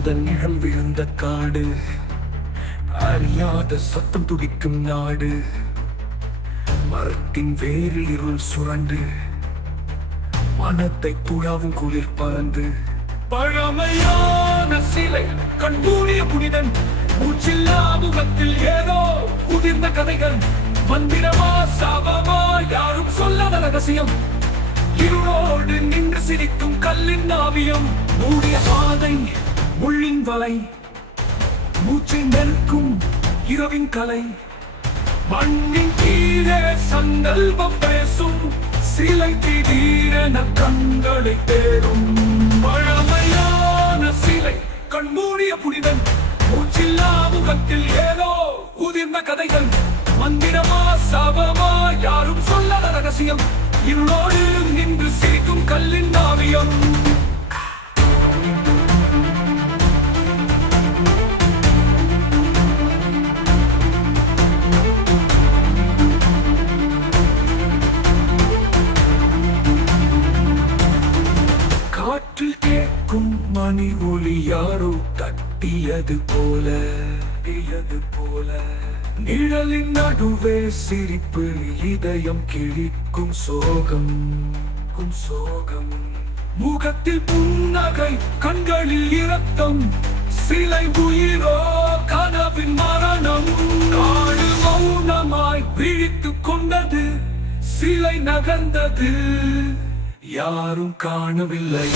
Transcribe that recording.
அந்த நிழல் விழுந்த காடு, அறியாத சத்தம் துடிக்கும் நாடு. மரத்தின் வேரில் இருள் சுரண்டு, மனத்தை துழாவும் குளிர் பறந்து. பழமையான சிலை, கண்மூடிய புனிதன், மூச்சில்லா முகத்தில் ஏதோ புதிர்ந்த கதைகள். மந்திரமா சாபமா யாரும் சொல்லாத ரகசியம். இருளோடு நின்று சிரிக்கும் கல்லின் ஆவியம். மூடிய பாதை, முள்ளின் வலை, மூச்சை நெருக்கும் இரவின் கலை. மண்ணின் கீழே சங்கல்பம் பேசும் சிலை, திடீரென கண்களை தேடும். பழமையான சிலை, கண்மூடிய புனிதன், மூச்சில்லா முகத்தில் ஏதோ உதிர்ந்த கதைகள். மந்திரமா சாபமா யாரும் சொல்லாத ரகசியம். இருளோடு நின்று சிரிக்கும் கல்லின் ஆவியம். காற்றில் கேட்கும் மணி ஒலி யாரோ தட்டியது போல. நிழலின் நடுவே சிரிப்பு, இதயம் கிழிக்கும் சோகம். முகத்தில் புன்னகை, கண்களில் இரத்தம். சிலை உயிரோ கனவின் மரணம். காடு மௌனமாய் விழித்துக் கொண்டது, சிலை நகர்ந்தது, யாரும் காணவில்லை.